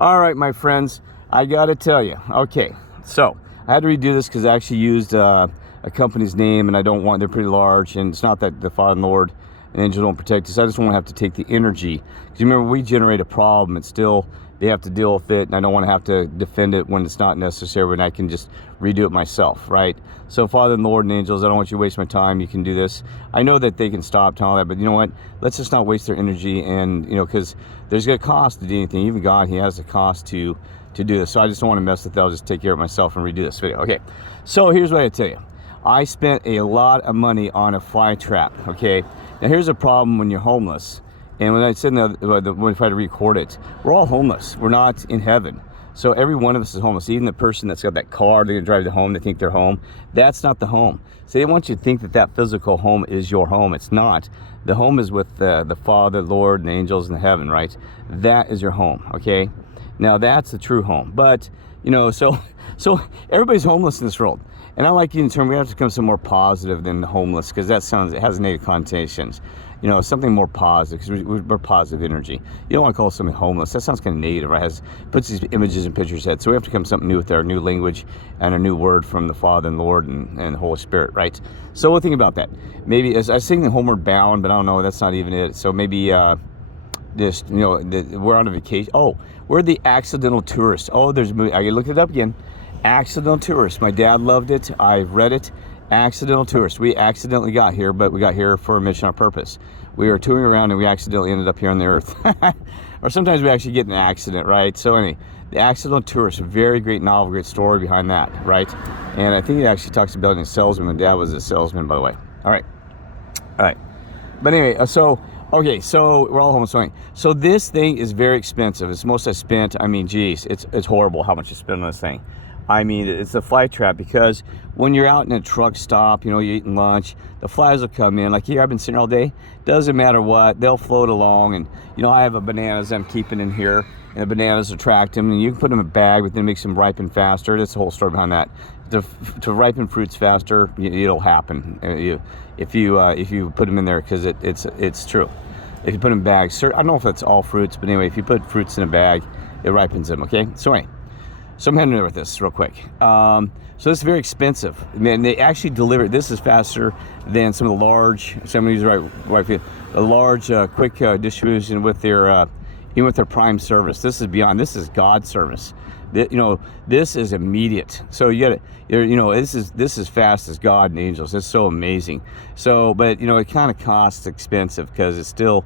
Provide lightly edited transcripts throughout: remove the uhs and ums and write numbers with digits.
All right, my friends, I gotta tell you. Okay, so I had to redo this because I actually used a company's name, and I don't want. They're pretty large, and it's not that the Father and Lord and angels don't protect us. I just want to have to take the energy. Because remember, we generate a problem, and still they have to deal with it, and I don't want to have to defend it when it's not necessary. When I can just redo it myself, right? So, Father and Lord and angels, I don't want you to waste my time. You can do this. I know that they can stop and all that, but you know what? Let's just not waste their energy, and because there's a cost to do anything. Even God, He has a cost to do this. So I just don't want to mess with it. I'll just take care of myself and redo this video. Okay. So here's what I tell you. I spent a lot of money on a fly trap. Okay. Now here's a problem when you're homeless. And when I said when I try to record it, we're all homeless. We're not in heaven. So every one of us is homeless. Even the person that's got that car, they're gonna drive to home, they think they're home. That's not the home. So they want you to think that that physical home is your home. It's not. The home is with the Father, Lord, and the angels in heaven, right? That is your home, okay? Now that's the true home. But, so everybody's homeless in this world. And I like using the term, we have to become some more positive than homeless, because it has negative connotations. Something more positive, because we're positive energy. You don't want to call something homeless. That sounds kind of negative, right? Puts these images and pictures head. So we have to come something new with our new language and a new word from the Father and Lord and the Holy Spirit, right? So we'll think about that. Maybe, as I was thinking Homeward Bound, but I don't know, that's not even it. So maybe we're on a vacation. Oh, we're the accidental tourists. Oh, there's a movie. I looked it up again. Accidental Tourist. My dad loved it. I read it. Accidental Tourist. We accidentally got here, but we got here for a mission or purpose. We were touring around and we accidentally ended up here on the earth. Or sometimes we actually get in an accident, right? So anyway, The Accidental Tourist. Very great novel, great story behind that, right? And I think it actually talks about being a salesman. My dad was a salesman, by the way. All right. But anyway, so we're all homeless. So this thing is very expensive. It's the most I spent. I mean, geez, it's horrible how much you spend on this thing. I mean, it's a fly trap, because when you're out in a truck stop, you're eating lunch, the flies will come in. Like here, I've been sitting all day. Doesn't matter what, they'll float along. And I have bananas I'm keeping in here, and the bananas attract them. And you can put them in a bag, but then it makes them ripen faster. That's the whole story behind that. To ripen fruits faster, it'll happen. If you put them in there, because it's true. If you put them in bags, I don't know if that's all fruits, but anyway, if you put fruits in a bag, it ripens them. Okay, so anyway. So I'm heading over this real quick. So this is very expensive. Man, they actually deliver. This is faster than some of the large. So I'm gonna use the large quick distribution with their even with their Prime service. This is beyond. This is God's service. This is immediate. So you got to. This is fast as God and angels. It's so amazing. So, but it kind of costs expensive, because it's still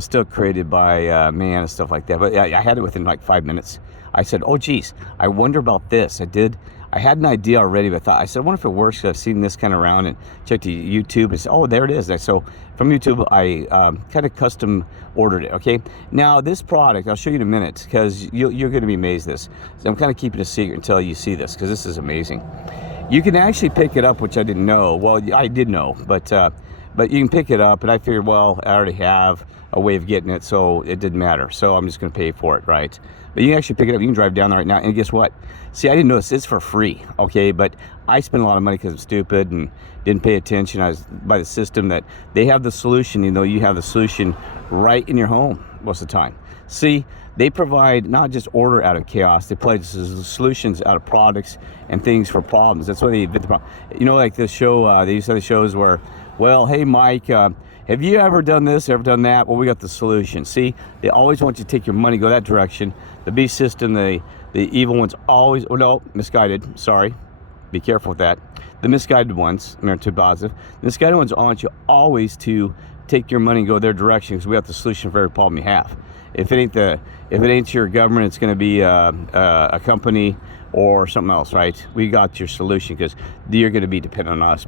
still created by man and stuff like that. But I had it within like 5 minutes. I said, oh geez, I wonder about this. I had an idea already, but I said, I wonder if it works, because I've seen this kind of around and checked YouTube and said, oh, there it is. So from YouTube, I kind of custom ordered it, okay? Now this product, I'll show you in a minute, because you're gonna be amazed at this. So I'm kind of keeping it a secret until you see this, because this is amazing. You can actually pick it up, which I didn't know. Well, I did know, but you can pick it up, and I figured, well, I already have a way of getting it, so it didn't matter. So I'm just gonna pay for it, right? But you can actually pick it up. You can drive down there right now, and guess what? See, I didn't notice it's for free, okay? But I spent a lot of money because I'm stupid and didn't pay attention. I was by the system that they have the solution. You have the solution right in your home most of the time. See, they provide not just order out of chaos. They provide solutions out of products and things for problems. That's why they invent the problem. Like this show, they used to have the shows where, well, hey, Mike, have you ever done this, ever done that? Well, we got the solution. See, they always want you to take your money, go that direction. The beast system, the evil ones always, misguided, sorry. Be careful with that. The misguided ones, they're too positive. The misguided ones want you always to take your money and go their direction, because we got the solution for every problem you have. If it ain't your government, it's going to be a company or something else, right? We got your solution, because you're going to be dependent on us.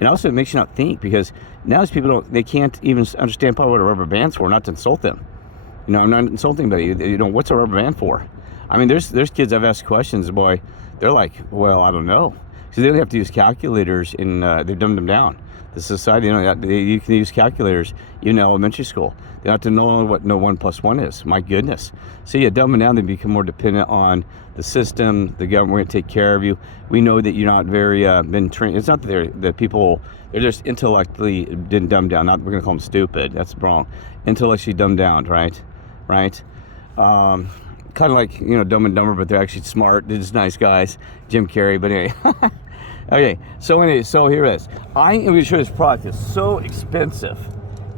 And also it makes you not think, because now these people they can't even understand probably what a rubber band's for, not to insult them. I'm not insulting anybody. What's a rubber band for? I mean, there's kids I've asked questions, boy, they're like, well, I don't know. So they don't have to use calculators, and they've dumbed them down. The society, you can use calculators even in elementary school. They have to know what 1 + 1 is. My goodness. So you dumb them down, they become more dependent on the system, the government. We're going to take care of you. We know that you're not very been trained. It's not that they're just intellectually didn't dumb down. Not we're going to call them stupid. That's wrong. Intellectually dumbed down, right? kind of like, you know, Dumb and Dumber, but they're actually smart. They're just nice guys. Jim Carrey, but anyway. Okay, so here it is. I'm going to show you this product. It's so expensive,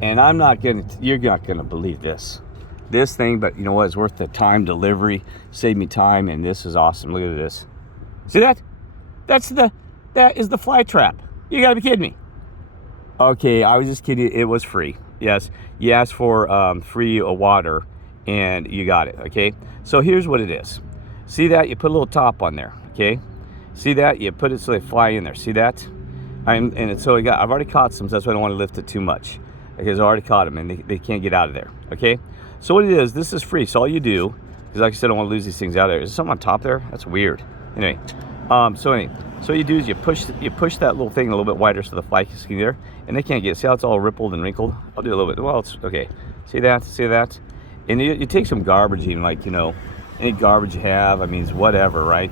and you're not going to believe this. This thing, but you know what? It's worth the time, delivery, saved me time, and this is awesome. Look at this. See that? That is the fly trap. You got to be kidding me. Okay, I was just kidding. It was free. Yes, you asked for free water, and you got it. Okay, so here's what it is. See that? You put a little top on there. Okay, see that? You put it so they fly in there. See that? I've already caught some, so that's why I don't want to lift it too much, because I already caught them and they can't get out of there. Okay, so what it is, this is free. So all you do, because like I said, I don't want to lose these things out of there. Is there something on top there? That's weird. Anyway, so what you do is you push that little thing a little bit wider so the fly can get there, and they can't get. See how it's all rippled and wrinkled? I'll do a little bit. Well, it's okay. See that? See that? And you take some garbage, even like, you know, any garbage you have. I mean, it's whatever, right?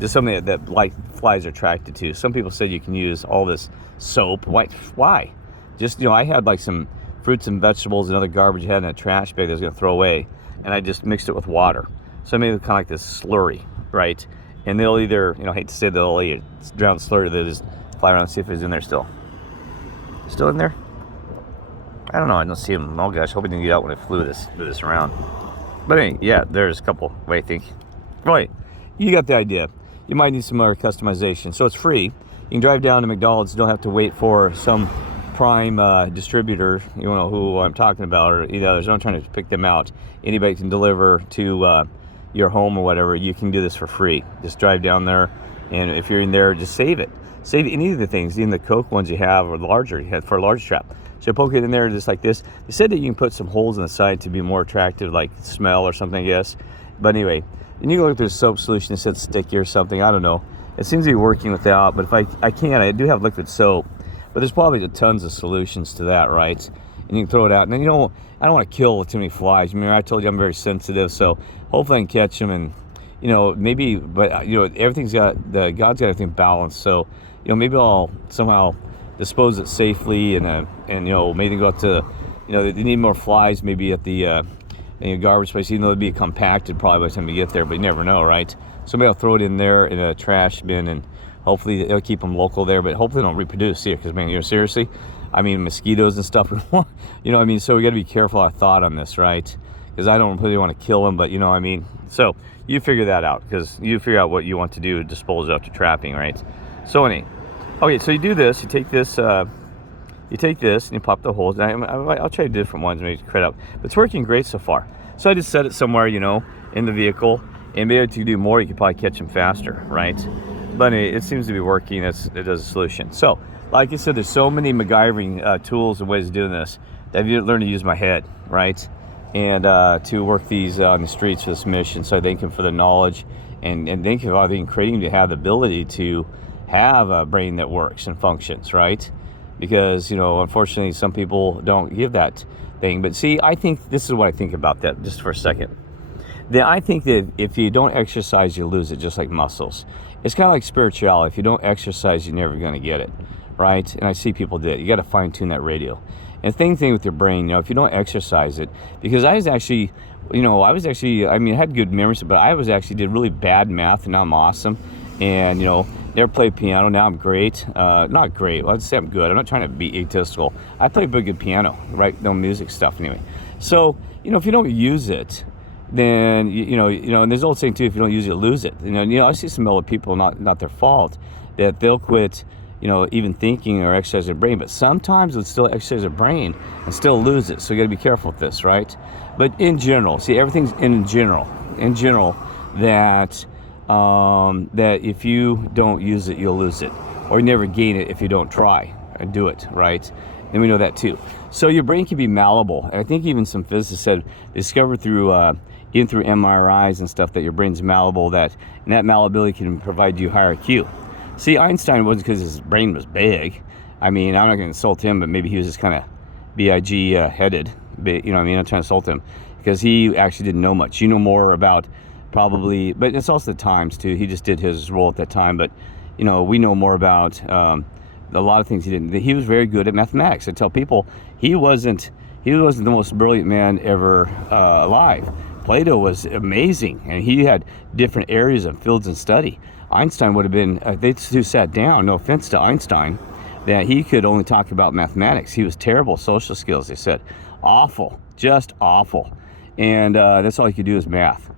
Just something that like flies are attracted to. Some people said you can use all this soap. Why? Just, you know, I had like some fruits and vegetables and other garbage I had in a trash bag that I was going to throw away, and I just mixed it with water. So I made it kind of like this slurry, right? And they'll either, you know, I hate to say they'll either drown slurry, they'll just fly around and see if it's in there still. Still in there? I don't know. I don't see him. Oh gosh, hope he didn't get out when I flew this around. But anyway, yeah, there's a couple. What do you think? Right, you got the idea. You might need some more customization. So it's free. You can drive down to McDonald's. You don't have to wait for some prime distributor. You know who I'm talking about, or either others. I'm trying to pick them out. Anybody can deliver to your home or whatever. You can do this for free. Just drive down there, and if you're in there, just save it. Save any of the things, even the Coke ones you have, or larger. You had for a large trap. So poke it in there just like this. They said that you can put some holes in the side to be more attractive, like smell or something, I guess. But anyway, and you can look through a soap solution that said sticky or something. I don't know. It seems to be working without, but if I can, I do have liquid soap. But there's probably tons of solutions to that, right? And you can throw it out. And then, you know, I don't want to kill too many flies. Remember, I told you I'm very sensitive, so hopefully I can catch them. And, you know, maybe, but, you know, God's got everything balanced. So, you know, maybe I'll somehow dispose it safely, and you know, maybe go out to, you know, they need more flies maybe at the garbage place, even though it'd be compacted probably by the time you get there, but you never know, right? So maybe I'll throw it in there in a trash bin, and hopefully it'll keep them local there, but hopefully they don't reproduce here, because, man, you know, seriously, I mean, mosquitoes and stuff, you know what I mean? So we got to be careful our thought on this, right? Because I don't really want to kill them, but you know what I mean? So you figure that out, because you figure out what you want to do to dispose after trapping, right? So anyway, okay, so you do this, you take this and you pop the holes. I'll try different ones, maybe credit up. But it's working great so far. So I just set it somewhere, you know, in the vehicle, and maybe if you do more, you could probably catch them faster, right? But it seems to be working. It does a solution. So, like I said, there's so many MacGyvering tools and ways of doing this that I've learned to use my head, right? And to work these on the streets for this mission. So I thank him for the knowledge, and thank him for creating to have the ability to have a brain that works and functions, right? Because, you know, unfortunately, some people don't give that thing. But see, I think this is what I think about that, just for a second. I think that if you don't exercise, you lose it, just like muscles. It's kind of like spirituality. If you don't exercise, you're never going to get it, right? And I see people do it. You got to fine tune that radio. And same thing with your brain. You know, if you don't exercise it, because I had good memories, but I did really bad math, and now I'm awesome. And, you know, never played piano. Now I'm great. Not great. Well, I'd say I'm good. I'm not trying to be egotistical. I play pretty good piano, right? No music stuff anyway. So, you know, if you don't use it, then, you know, and there's an old saying too, if you don't use it, lose it. You know, I see some other people, not their fault, that they'll quit, you know, even thinking or exercise their brain, but sometimes they'll still exercise their brain and still lose it. So you got to be careful with this, right? But in general, see, everything's in general, that if you don't use it, you'll lose it, or you never gain it if you don't try and do it, right? And we know that too. So your brain can be malleable. And I think even some physicists said, discovered through even through MRIs and stuff, that your brain's malleable, and that malleability can provide you higher IQ. See, Einstein wasn't because his brain was big. I mean, I'm not going to insult him, but maybe he was just kind of big headed. You know what I mean? I'm trying to insult him because he actually didn't know much. You know more about probably, but it's also the times too. He just did his role at that time. But, you know, we know more about a lot of things he didn't. He was very good at mathematics. I tell people he wasn't the most brilliant man ever alive. Plato was amazing, and he had different areas of fields and study. Einstein would have been, they two sat down, no offense to Einstein, that he could only talk about mathematics. He was terrible social skills, they said. Awful, just awful. And that's all he could do is math.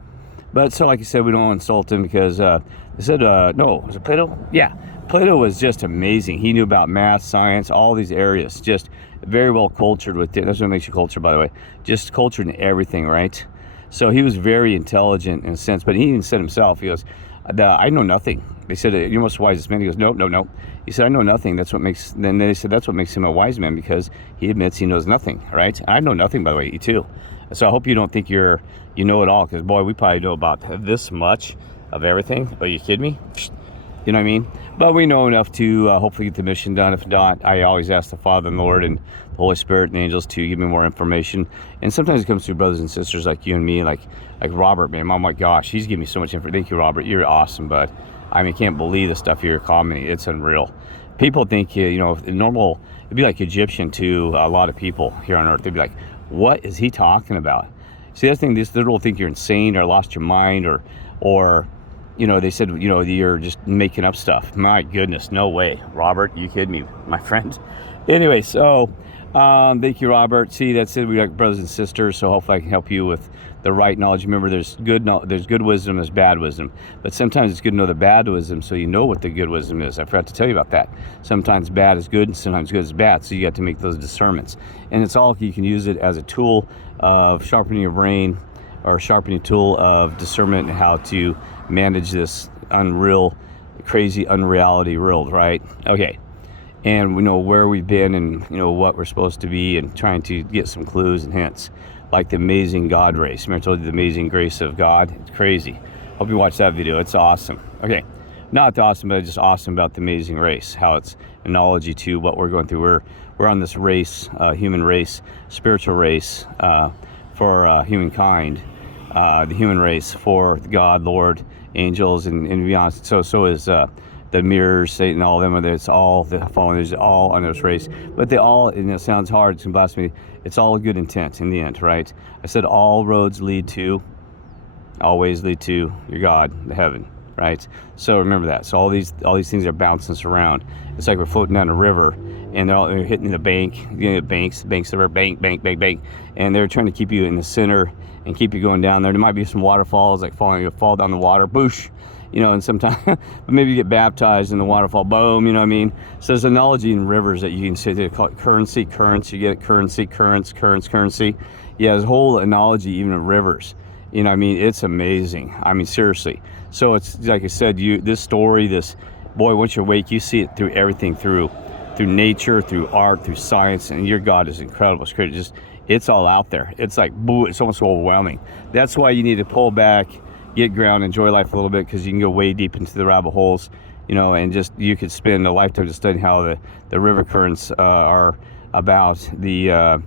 But so, like I said, we don't want to insult him because they said, no, was it Plato? Yeah, Plato was just amazing. He knew about math, science, all these areas, just very well cultured with it. That's what makes you cultured, by the way. Just cultured in everything, right? So he was very intelligent in a sense, but he even said himself, he goes, I know nothing. They said, you're most wisest man. He goes, no. He said, I know nothing. That's what makes, then they said, that's what makes him a wise man, because he admits he knows nothing, right? I know nothing, by the way, you too. So I hope you don't think you know it all, because boy, we probably know about this much of everything. Are you kidding me? You know what I mean? But we know enough to hopefully get the mission done. If not, I always ask the Father and Lord and the Holy Spirit and the angels to give me more information. And sometimes it comes through brothers and sisters like you and me, like Robert, man. Oh my gosh, he's giving me so much information. Thank you, Robert. You're awesome, bud. I mean, can't believe the stuff you're commenting. It's unreal. People think, normal, it'd be like Egyptian to a lot of people here on earth. They'd be like, what is he talking about? See, that's the thing, this little think you're insane or lost your mind or they said, you're just making up stuff. My goodness, no way. Robert, you kidding me, my friend? Anyway, so thank you, Robert. See, that's it. We got brothers and sisters, so hopefully I can help you with the right knowledge. Remember, there's good wisdom, there's bad wisdom. But sometimes it's good to know the bad wisdom so you know what the good wisdom is. I forgot to tell you about that. Sometimes bad is good and sometimes good is bad, so you got to make those discernments. And it's all, you can use it as a tool of sharpening your brain, or sharpening tool of discernment and how to manage this unreal, crazy, unreality world, right? Okay. And we know where we've been and what we're supposed to be, and trying to get some clues and hints, like the amazing God race. Remember I told you the amazing grace of God? It's crazy. Hope you watch that video. It's awesome. Okay. Not awesome, but just awesome about the amazing race, how it's an analogy to what we're going through. We're on this race, human race, spiritual race, for humankind, the human race for God, Lord, angels, and to be honest, so is the mirrors, Satan, all of them. It's all the fallen, there's all on this race, but they all, and it sounds hard, it's blasphemy. It's all a good intent in the end, right? I said all roads always lead to your God, the heaven, right? So remember that. So all these things are bouncing us around. It's like we're floating down a river, and they're hitting the bank, banks of the river, bank, and they're trying to keep you in the center and keep you going down there. There might be some waterfalls, like you fall down the water, boosh, and sometimes, but maybe you get baptized in the waterfall, boom, you know what I mean? So there's an analogy in rivers that you can say, they call it currents, you get it, currency. Yeah, there's a whole analogy even of rivers. I mean, it's amazing. I mean, seriously. So it's, like I said, this story, boy, once you're awake, you see it through everything, through nature, through art, through science, and your God is incredible. It's great. It's all out there. It's like, boo, it's almost overwhelming. That's why you need to pull back, get ground, enjoy life a little bit, because you can go way deep into the rabbit holes, and just, you could spend a lifetime just studying how the river currents are about the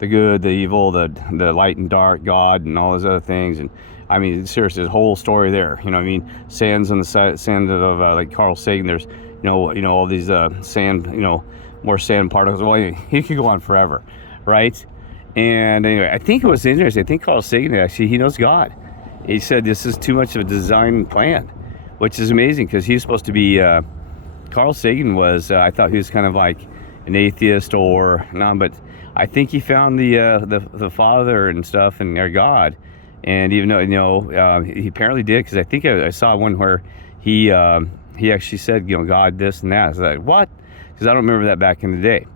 good, the evil, the light and dark, God, and all those other things. And I mean, seriously, there's a whole story there. I mean, sands on the sand of like Carl Sagan. There's all these sand, more sand particles. Well, he could go on forever, right? And anyway, I think it was interesting. I think Carl Sagan, actually, he knows God. He said this is too much of a design plan, which is amazing, because he's supposed to be, Carl Sagan was, I thought he was kind of like an atheist but I think he found the Father and stuff, and their God. And even though, he apparently did, because I think I saw one where he actually said, God this and that. I was like, what? Because I don't remember that back in the day.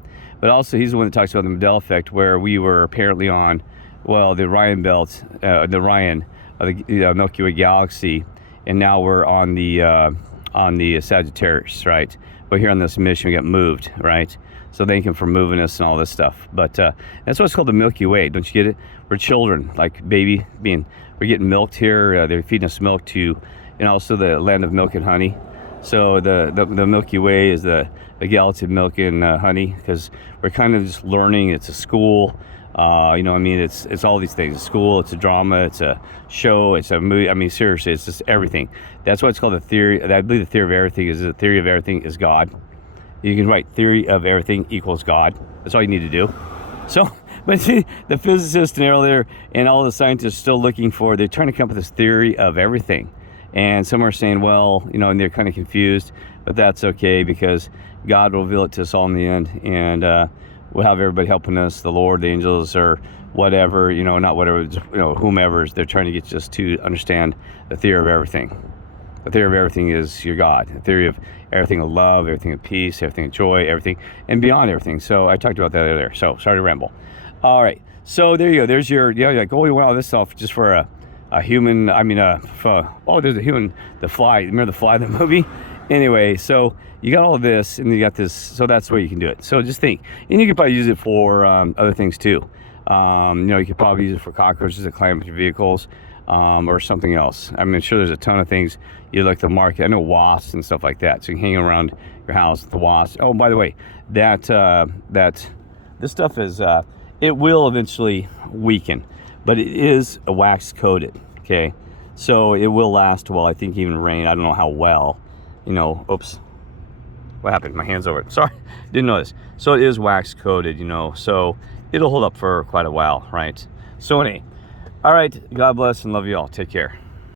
But also, he's the one that talks about the Mandela effect, where we were apparently on, the Orion belt, the Orion of the Milky Way galaxy, and now we're on the Sagittarius, right? But here on this mission, we got moved, right? So thank him for moving us and all this stuff. But that's what's called the Milky Way. Don't you get it? We're children, like we're getting milked here. They're feeding us milk and also the land of milk and honey. So the Milky Way is the galaxy of milk and honey, because we're kind of just learning. It's a school, it's all these things. It's a school, it's a drama, it's a show, it's a movie. I mean, seriously, it's just everything. That's why it's called the theory. I believe the theory of everything is the theory of everything is God. You can write theory of everything equals God. That's all you need to do. So, But the physicists and all there and all the scientists still looking for, they're trying to come up with this theory of everything. And some are saying, well, you know, and they're kind of confused, but that's okay because God will reveal it to us all in the end. And we'll have everybody helping us, the Lord, the angels, or whatever, you know, not whatever, you know, whomever. They're trying to get us to understand the theory of everything. The theory of everything is your God. The theory of everything of love, everything of peace, everything of joy, everything, and beyond everything. So I talked about that earlier. So sorry to ramble. All right. So there you go. There's your, yeah, like, oh, wow, this stuff just for a human, I mean, oh, there's a human, the Fly. Remember the Fly, the movie? Anyway, so you got all of this, and you got this, so that's the way you can do it. So just think. And you can probably use it for other things too. You know, you could probably use it for cockroaches that climb up your vehicles. Or something else. I mean, sure, there's a ton of things you like to market. I know wasps and stuff like that. So you can hang around your house with the wasps. Oh, by the way, that this stuff is it will eventually weaken, but it is a wax coated. Okay, so it will last well. I think even rain. I don't know how well. You know. Oops. What happened? My hand's over it. Sorry, didn't notice. So it is wax coated. You know, so it'll hold up for quite a while, right? So anyway. All right, God bless and love you all. Take care.